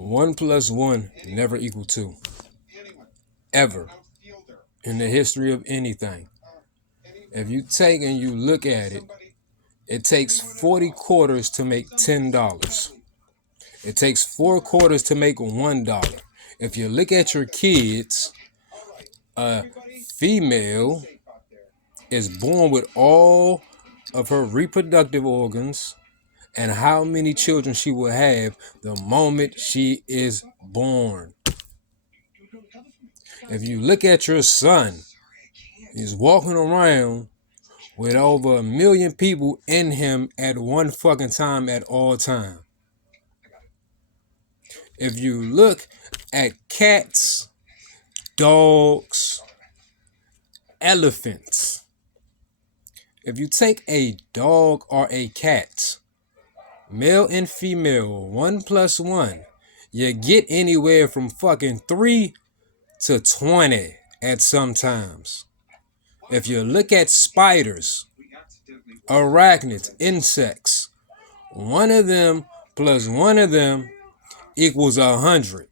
1 plus 1 never equal 2. Ever. In the history of anything. If you take and you look at it, it takes 40 quarters to make $10. It takes 4 quarters to make $1. If you look at your kids, a female is born with all of her reproductive organs and how many children she will have the moment she is born. If you look at your son, he's walking around with over 1 million people in him at one fucking time at all time. If you look at cats, dogs, elephants, if you take a dog or a cat, male and female, 1 plus 1, you get anywhere from fucking 3 to 20 at some times. If you look at spiders, arachnids, insects, one of them plus one of them equals 100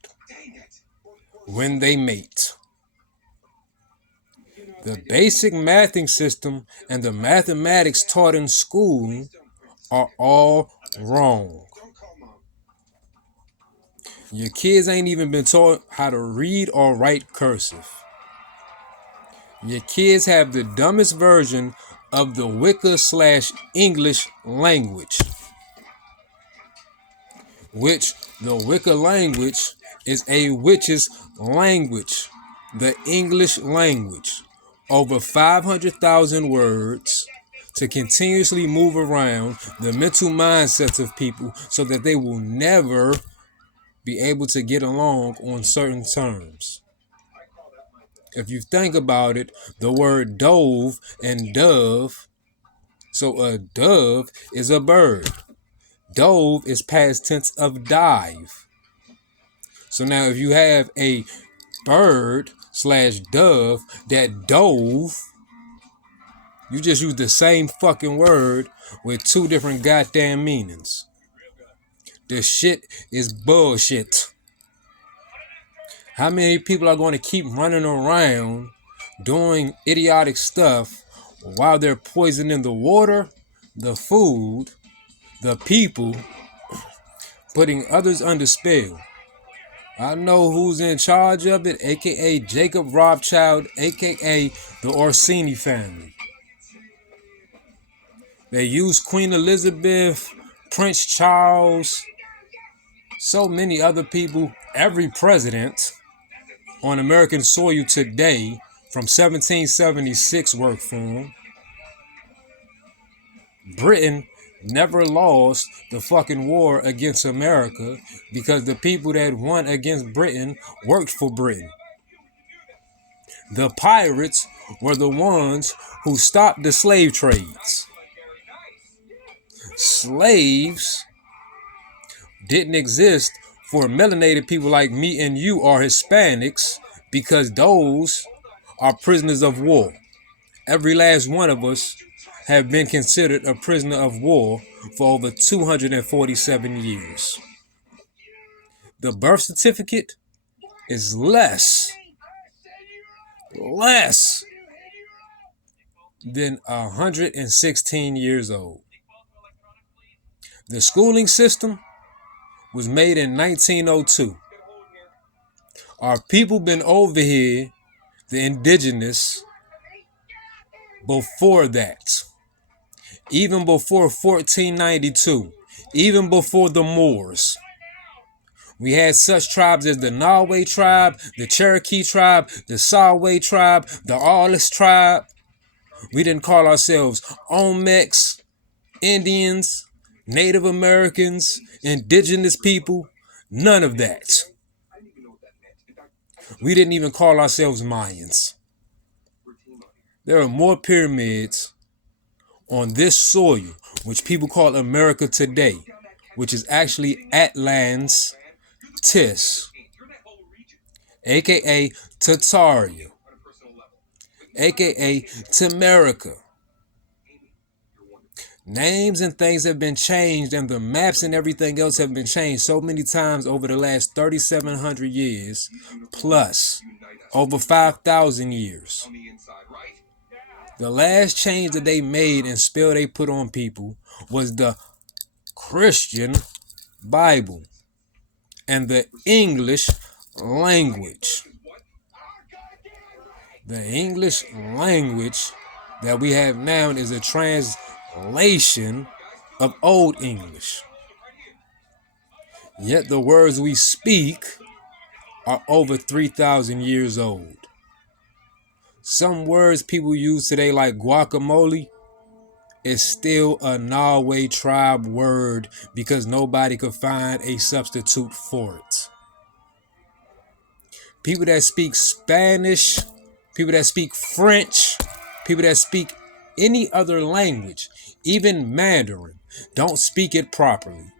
when they mate. The basic mathing system and the mathematics taught in school are all wrong. Your kids ain't even been taught how to read or write cursive. Your kids have the dumbest version of the Wicca/English language, which the Wicca language is a witch's language, the English language. Over 500,000 words to continuously move around the mental mindsets of people so that they will never be able to get along on certain terms. If you think about it, the word dove and dove, so a dove is a bird. Dove is past tense of dive. So now if you have a bird/dove that dove, you just use the same fucking word with 2 different goddamn meanings. This shit is bullshit. How many people are going to keep running around doing idiotic stuff while they're poisoning the water, the food, the people, putting others under spell? I know who's in charge of it, aka Jacob Rothschild, aka the Orsini family. They use Queen Elizabeth, Prince Charles, so many other people, every president on American soil today from 1776 worked for them. Britain never lost the fucking war against America because the people that won against Britain worked for Britain. The pirates were the ones who stopped the slave trades. Slaves didn't exist for melanated people like me and you or Hispanics because those are prisoners of war. Every last one of us have been considered a prisoner of war for over 247 years. The birth certificate is less than 116 years old. The schooling system was made in 1902. Our people been over here, the indigenous, before that. Even before 1492. Even before the Moors. We had such tribes as the Norway tribe, the Cherokee tribe, the Salway tribe, the Arliss tribe. We didn't call ourselves Olmecs, Indians, Native Americans, indigenous people, none of that. We didn't even call ourselves Mayans. There are more pyramids on this soil, which people call America today, which is actually Atlantis, aka Tataria, aka Tamerica. Names and things have been changed, and the maps and everything else have been changed so many times over the last 3,700 years, plus over 5,000 years. The last change that they made and spell they put on people was the Christian Bible and the English language. The English language that we have now is a translation of Old English. Yet the words we speak are over 3,000 years old. Some words people use today, like guacamole, is still a Norway tribe word because nobody could find a substitute for it. People that speak Spanish, people that speak French, people that speak any other language, even Mandarin, don't speak it properly.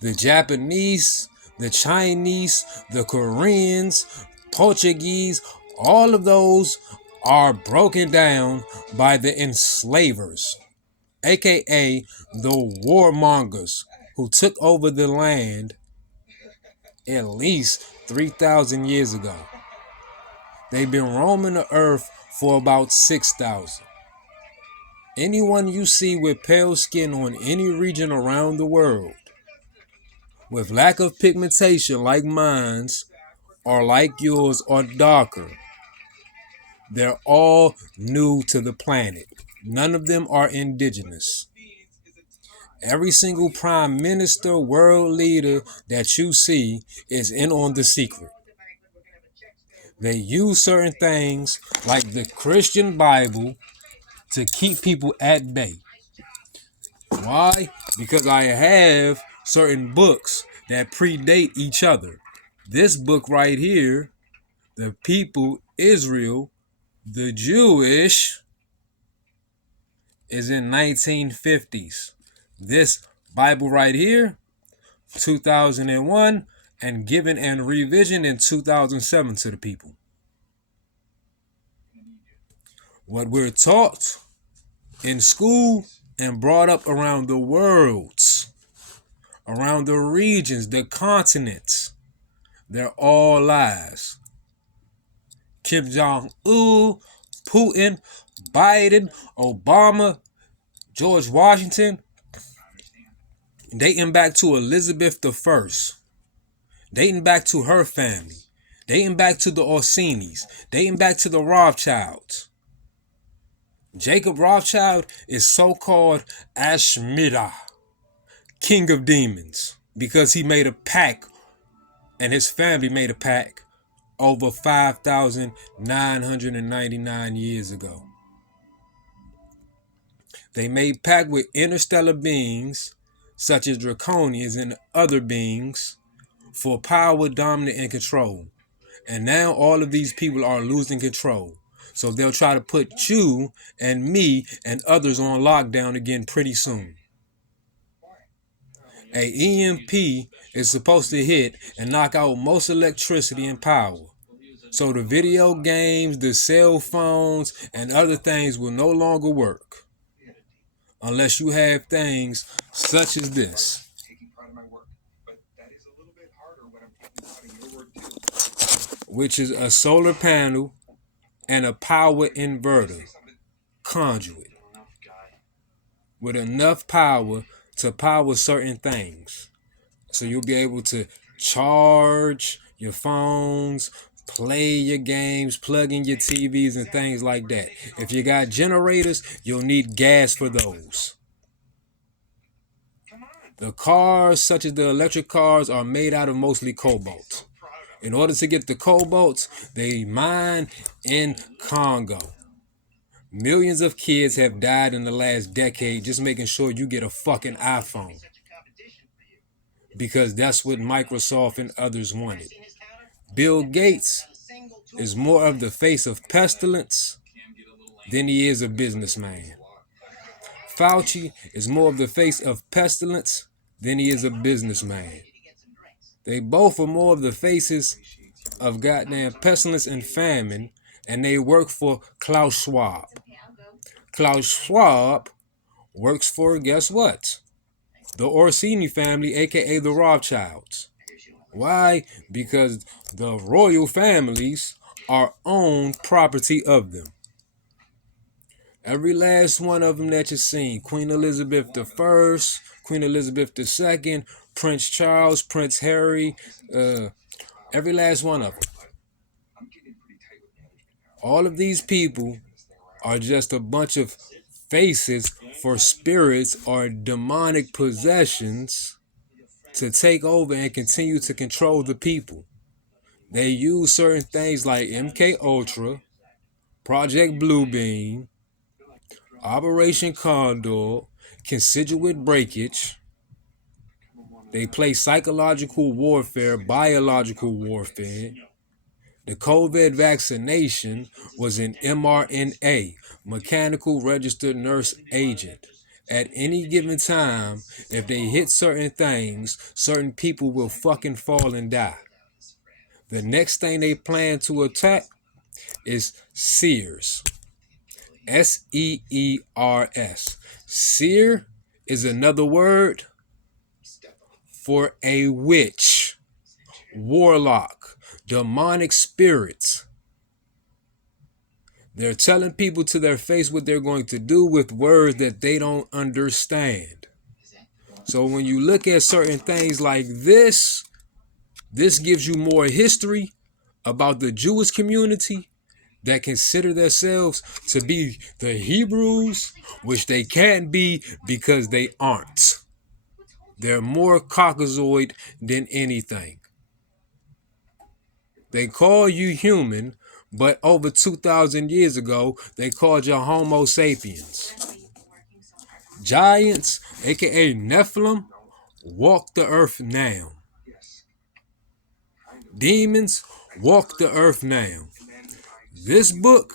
The Japanese, the Chinese, the Koreans, Portuguese, all of those are broken down by the enslavers, aka the warmongers, who took over the land at least 3,000 years ago. They've been roaming the earth for about 6,000. Anyone you see with pale skin on any region around the world, with lack of pigmentation like mine's, or like yours, or darker, they're all new to the planet. None of them are indigenous. Every single prime minister, world leader that you see is in on the secret. They use certain things like the Christian Bible to keep people at bay. Why? Because I have certain books that predate each other. This book right here, the people, Israel, the Jewish, is in 1950s. This Bible right here, 2001, and given and revision in 2007 to the people. What we're taught in school and brought up around the worlds, around the regions, the continents, they're all lies. Kim Jong-un, Putin, Biden, Obama, George Washington, dating back to Elizabeth I, dating back to her family, dating back to the Orsini's, dating back to the Rothschilds. Jacob Rothschild is so-called Ashmita, king of demons, because he made a pact, and his family made a pact over 5,999 years ago. They made pact with interstellar beings, such as draconians and other beings, for power, dominance, and control. And now all of these people are losing control. So they'll try to put you and me and others on lockdown again pretty soon. A EMP is supposed to hit and knock out most electricity and power. So the video games, the cell phones, and other things will no longer work. Unless you have things such as this. Which is a solar panel and a power inverter conduit with enough power to power certain things. So you'll be able to charge your phones, play your games, plug in your TVs and things like that. If you got generators, you'll need gas for those. The cars, such as the electric cars, are made out of mostly cobalt. In order to get the cobalt, they mine in Congo. Millions of kids have died in the last decade just making sure you get a fucking iPhone. Because that's what Microsoft and others wanted. Bill Gates is more of the face of pestilence than he is a businessman. Fauci is more of the face of pestilence than he is a businessman. They both are more of the faces of goddamn pestilence and famine, and they work for Klaus Schwab. Klaus Schwab works for, guess what? The Orsini family, aka the Rothschilds. Why? Because the royal families are owned property of them. Every last one of them that you've seen. Queen Elizabeth I, Queen Elizabeth II, Prince Charles, Prince Harry, every last one of them. All of these people are just a bunch of faces for spirits or demonic possessions to take over and continue to control the people. They use certain things like MK Ultra, Project Bluebeam, Operation Condor, constituent breakage. They play psychological warfare, biological warfare. The COVID vaccination was an mRNA, mechanical registered nurse agent. At any given time, if they hit certain things, certain people will fucking fall and die. The next thing they plan to attack is Sears. Seers. Seer is another word for a witch, warlock, demonic spirits. They're telling people to their face what they're going to do with words that they don't understand. So when you look at certain things like this gives you more history about the Jewish community that consider themselves to be the Hebrews, which they can't be because they aren't. They're more Caucasoid than anything. They call you human, but over 2,000 years ago, they called you Homo sapiens. Giants, aka Nephilim, walk the earth now. Demons walk the earth now. This book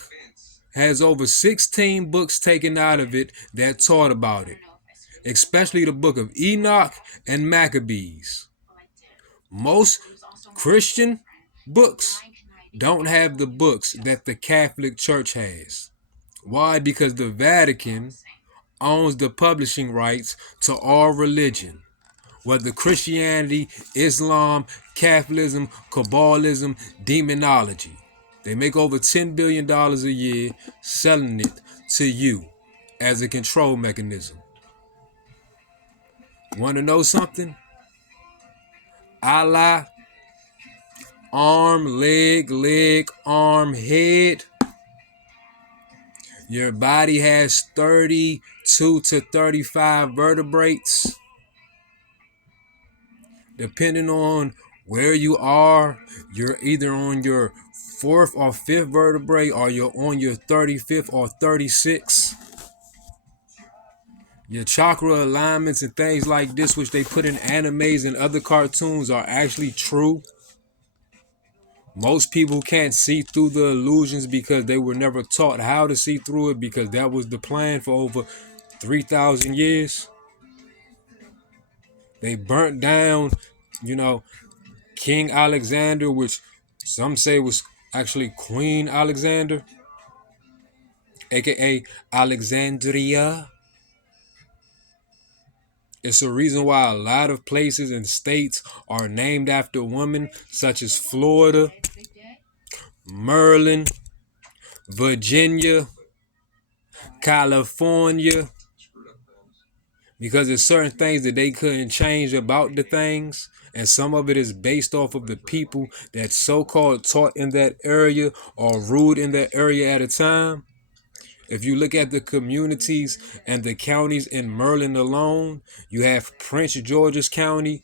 has over 16 books taken out of it that taught about it, especially the book of Enoch and Maccabees. Most Christian books don't have the books that the Catholic Church has. Why? Because the Vatican owns the publishing rights to all religion, whether Christianity, Islam, Catholicism, Kabbalism, demonology. They make over $10 billion a year selling it to you as a control mechanism. Want to know something? Allah, arm, leg, arm, head. Your body has 32 to 35 vertebrates. Depending on where you are, you're either on your 4th or 5th vertebrae or you're on your 35th or 36th. Your chakra alignments and things like this, which they put in animes and other cartoons, are actually true. Most people can't see through the illusions because they were never taught how to see through it, because that was the plan for over 3,000 years. They burnt down, King Alexander, which some say was actually Queen Alexander, aka Alexandria. It's a reason why a lot of places and states are named after women, such as Florida, Maryland, Virginia, California, because there's certain things that they couldn't change about the things, and some of it is based off of the people that so-called taught in that area or ruled in that area at a time. If you look at the communities and the counties in Maryland alone, you have Prince George's County,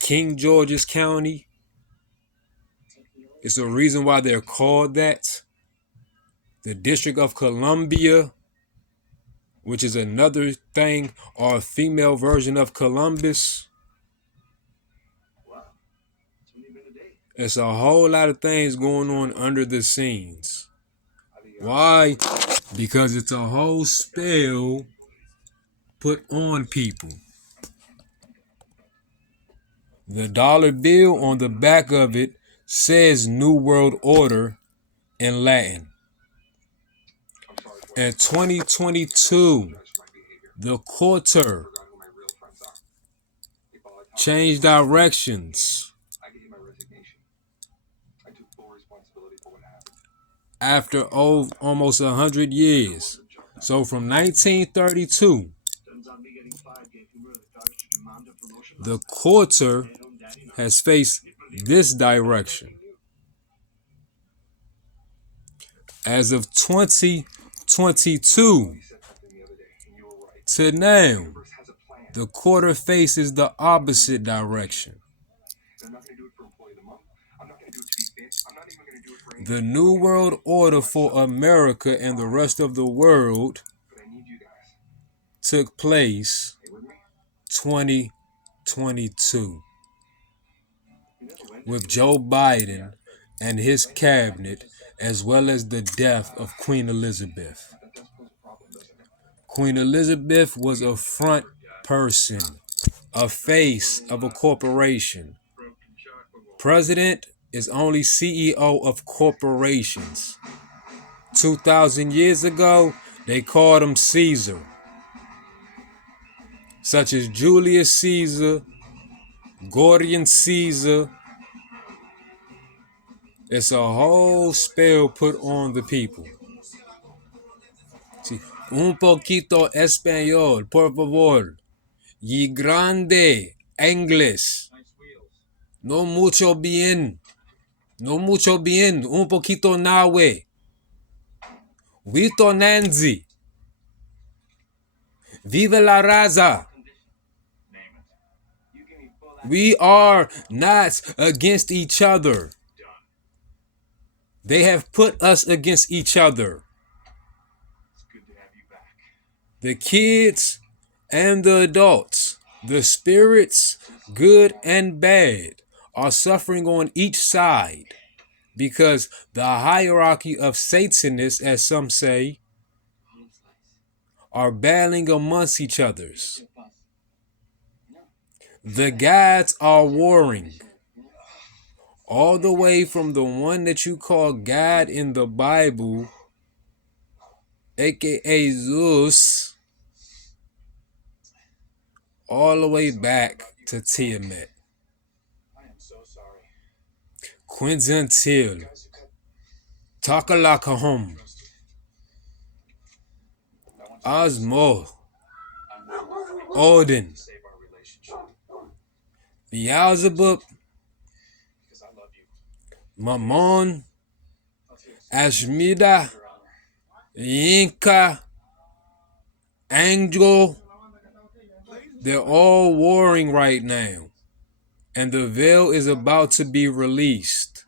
King George's County. It's a reason why they're called that. The District of Columbia, which is another thing, or a female version of Columbus. It's a whole lot of things going on under the scenes. Why? Because it's a whole spell put on people. The dollar bill on the back of it says New World Order in Latin. In 2022, The quarter changed directions after almost 100 years. So from 1932, the quarter has faced this direction. As of 2022 to now, the quarter faces the opposite direction. The New World Order for America and the rest of the world took place 2022 with Joe Biden and his cabinet, as well as the death of Queen Elizabeth. Queen Elizabeth was a front person, a face of a corporation. President is only CEO of corporations. 2,000 years ago, they called him Caesar, such as Julius Caesar, Gordian Caesar. It's a whole spell put on the people. See, un poquito español, por favor. Y grande English. No mucho bien. No mucho bien. Un poquito nawe. Vito Nanzi. Viva la raza. We are not against each other. They have put us against each other. The kids and the adults, the spirits, good and bad, are suffering on each side because the hierarchy of Satanists, as some say, are battling amongst each others. The gods are warring. All the way from the one that you call God in the Bible, aka Zeus, all the way back to Tiamat. Quinzentil, Takalakahum, Osmo, Odin, Beelzebub, Mammon, Ashmida, Inca, Angel, they're all warring right now. And the veil is about to be released.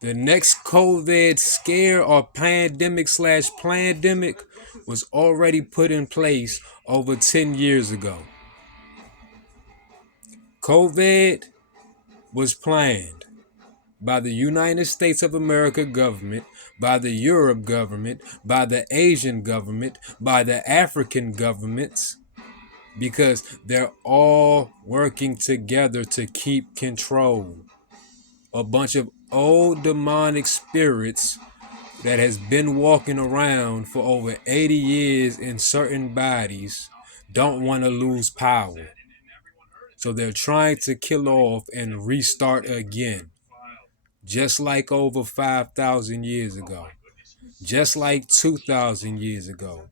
The next COVID scare or pandemic was already put in place over 10 years ago. COVID was planned by the United States of America government, by the Europe government, by the Asian government, by the African governments, because they're all working together to keep control. A bunch of old demonic spirits that has been walking around for over 80 years in certain bodies don't want to lose power. So they're trying to kill off and restart again. Just like over 5,000 years ago. Just like 2,000 years ago.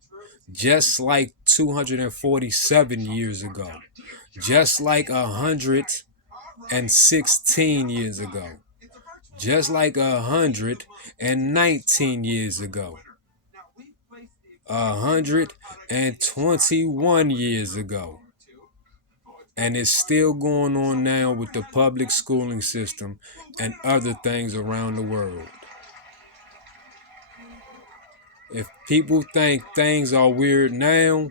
Just like 247 years ago. Just like 116 years ago. Just like 119 years ago. 121 years ago. And it's still going on now with the public schooling system and other things around the world. If people think things are weird now,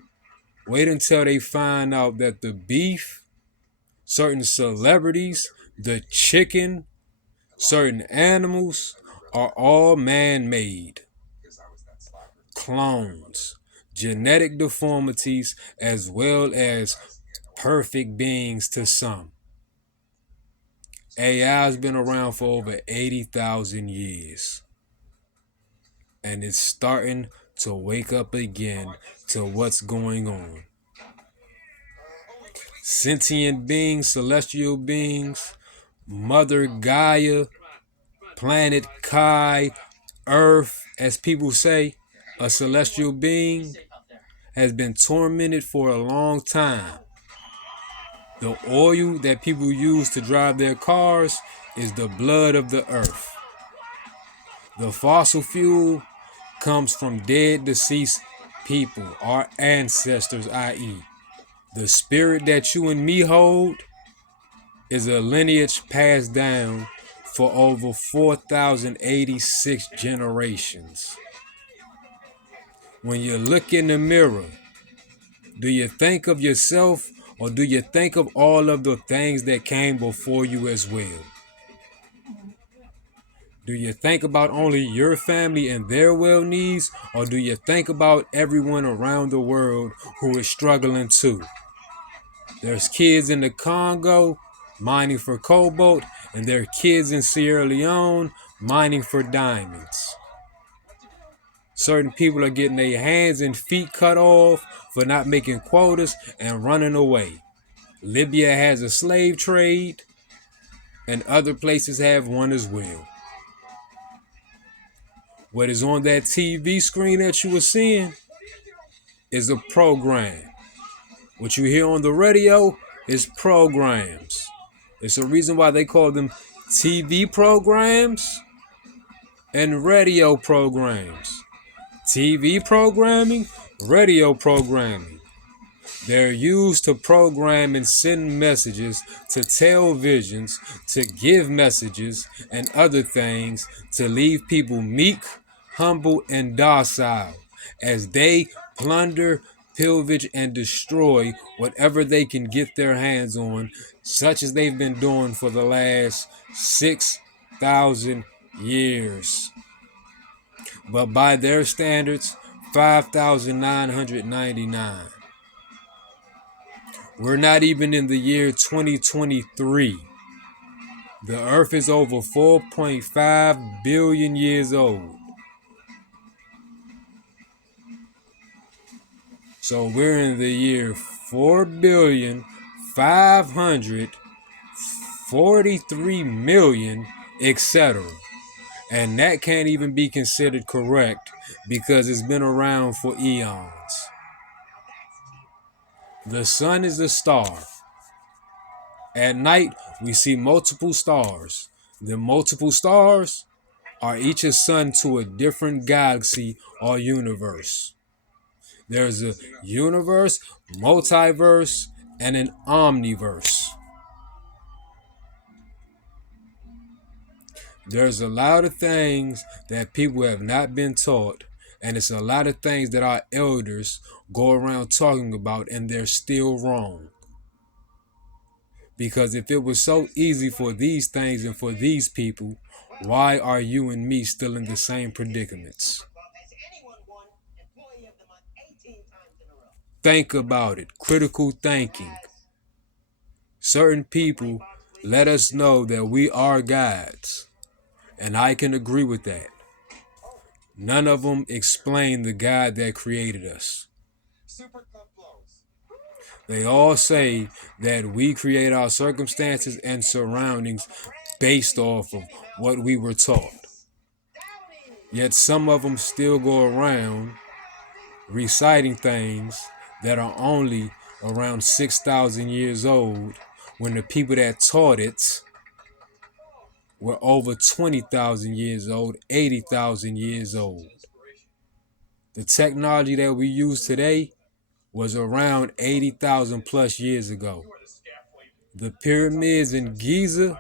wait until they find out that the beef, certain celebrities, the chicken, certain animals are all man-made. Clones, genetic deformities, as well as perfect beings to some. AI has been around for over 80,000 years. And it's starting to wake up again to what's going on. Sentient beings, celestial beings, Mother Gaia, Planet Kai, Earth, as people say, a celestial being, has been tormented for a long time. The oil that people use to drive their cars is the blood of the earth. The fossil fuel comes from dead, deceased people, our ancestors, i.e., the spirit that you and me hold is a lineage passed down for over 4,086 generations. When you look in the mirror, do you think of yourself or do you think of all of the things that came before you as well? Do you think about only your family and their well needs, or do you think about everyone around the world who is struggling too? There's kids in the Congo mining for cobalt, and there are kids in Sierra Leone mining for diamonds. Certain people are getting their hands and feet cut off for not making quotas and running away. Libya has a slave trade, and other places have one as well. What is on that TV screen that you were seeing is a program. What you hear on the radio is programs. It's a reason why they call them TV programs and radio programs. TV programming, radio programming. They're used to program and send messages, to tell visions, to give messages, and other things to leave people meek, humble, and docile as they plunder, pillage, and destroy whatever they can get their hands on, such as they've been doing for the last 6,000 years. But by their standards, 5,999. We're not even in the year 2023. The Earth is over 4.5 billion years old. So we're in the year 4,543,000,000, etc. And that can't even be considered correct because it's been around for eons. The sun is a star. At night, we see multiple stars. The multiple stars are each a sun to a different galaxy or universe. There's a universe, multiverse, and an omniverse. There's a lot of things that people have not been taught, and it's a lot of things that our elders go around talking about, and they're still wrong. Because if it was so easy for these things and for these people, why are you and me still in the same predicaments? Think about it. Critical thinking. Certain people let us know that we are gods, and I can agree with that. None of them explain the God that created us. They all say that we create our circumstances and surroundings based off of what we were taught. Yet some of them still go around reciting things that are only around 6,000 years old when the people that taught it were over 20,000 years old, 80,000 years old. The technology that we use today was around 80,000 plus years ago. The pyramids in Giza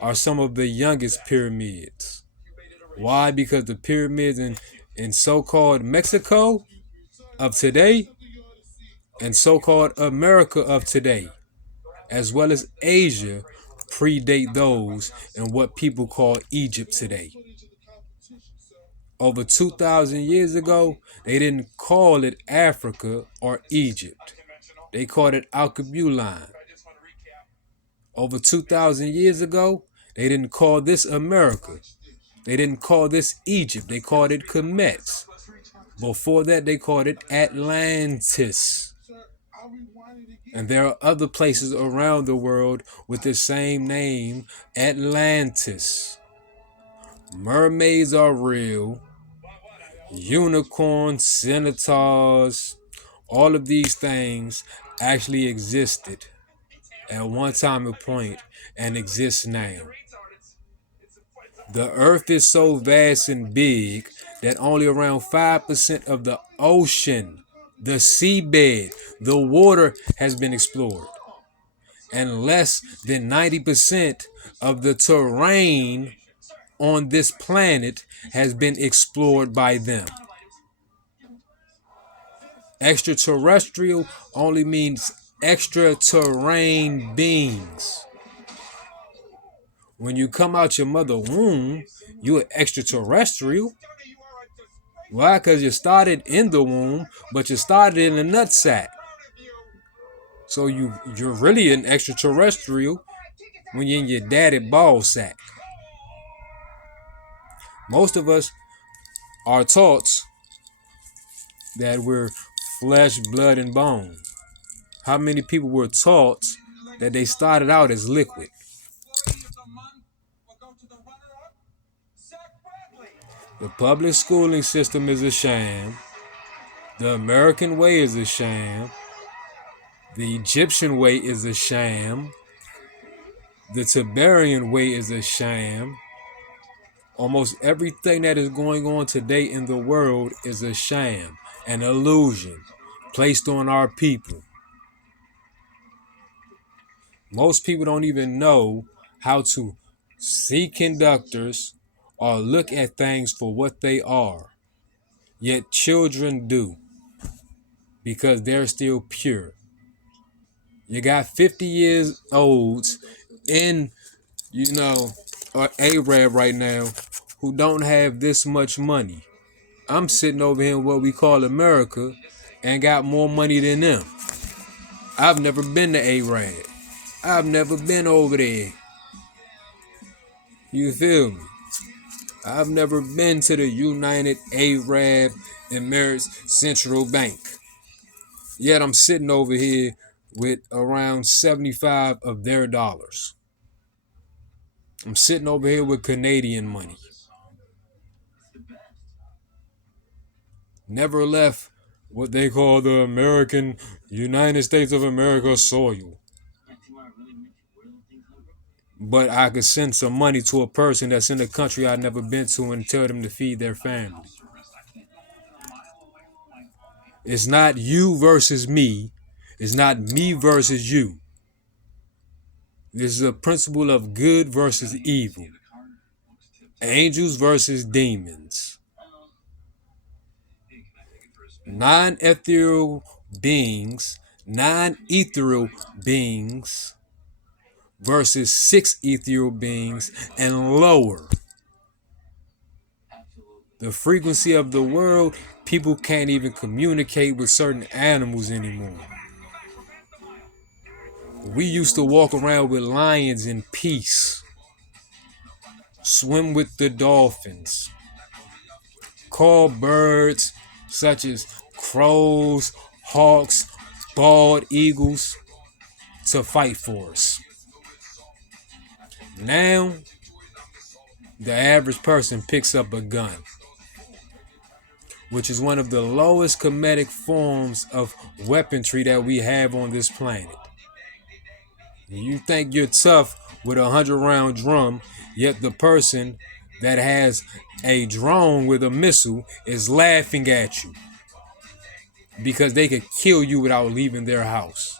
are some of the youngest pyramids. Why? Because the pyramids in so-called Mexico of today and so-called America of today, as well as Asia, predate those in what people call Egypt today. Over 2,000 years ago, they didn't call it Africa or Egypt. They called it Alkebulan. Over 2,000 years ago, they didn't call this America. They didn't call this Egypt. They called it Kemet. Before that, they called it Atlantis. And there are other places around the world with the same name, Atlantis. Mermaids are real. Unicorns, centaurs, all of these things actually existed at one time and point and exist now. The earth is so vast and big that only around 5% of the ocean, the seabed, the water has been explored. And less than 90% of the terrain on this planet has been explored by them. Extraterrestrial only means extra-terrain beings. When you come out your mother womb, you're extraterrestrial. Why? Because you started in the womb, but you started in a nutsack. So you're really an extraterrestrial when you're in your daddy ball sack. Most of us are taught that we're flesh, blood, and bone. How many people were taught that they started out as liquid? The public schooling system is a sham. The American way is a sham. The Egyptian way is a sham. The Tiberian way is a sham. Almost everything that is going on today in the world is a sham, an illusion placed on our people. Most people don't even know how to see conductors or look at things for what they are. Yet children do, because they're still pure. You got 50 years olds in, or Arab right now who don't have this much money. I'm sitting over here in what we call America and got more money than them. I've never been to Arab. I've never been over there. You feel me? I've never been to the United Arab Emirates Central Bank. Yet I'm sitting over here with around 75 of their dollars. I'm sitting over here with Canadian money. Never left what they call the American United States of America soil. But I could send some money to a person that's in a country I've never been to and tell them to feed their family. It's not you versus me. It's not me versus you. This is a principle of good versus evil. Angels versus demons. Non-ethereal beings, non-ethereal beings versus 6 ethereal beings and lower. The frequency of the world, people can't even communicate with certain animals anymore. We used to walk around with lions in peace, swim with the dolphins, call birds such as crows, hawks, bald eagles to fight for us. Now, the average person picks up a gun, which is one of the lowest comedic forms of weaponry that we have on this planet. You think you're tough with a 100-round drum, yet the person that has a drone with a missile is laughing at you because they could kill you without leaving their house.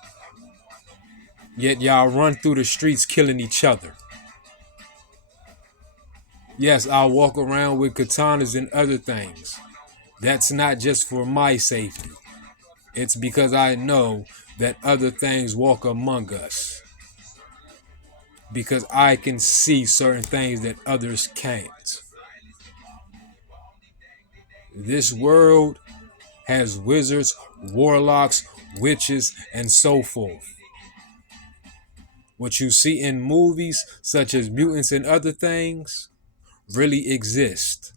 Yet y'all run through the streets killing each other. Yes, I'll walk around with katanas and other things. That's not just for my safety. It's because I know that other things walk among us. Because I can see certain things that others can't. This world has wizards, warlocks, witches, and so forth. What you see in movies, such as mutants and other things, really exist.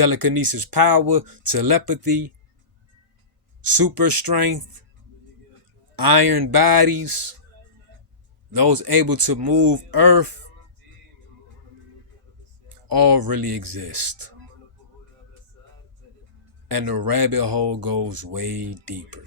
telekinesis power, telepathy, super strength, iron bodies, those able to move earth, all really exist. And the rabbit hole goes way deeper.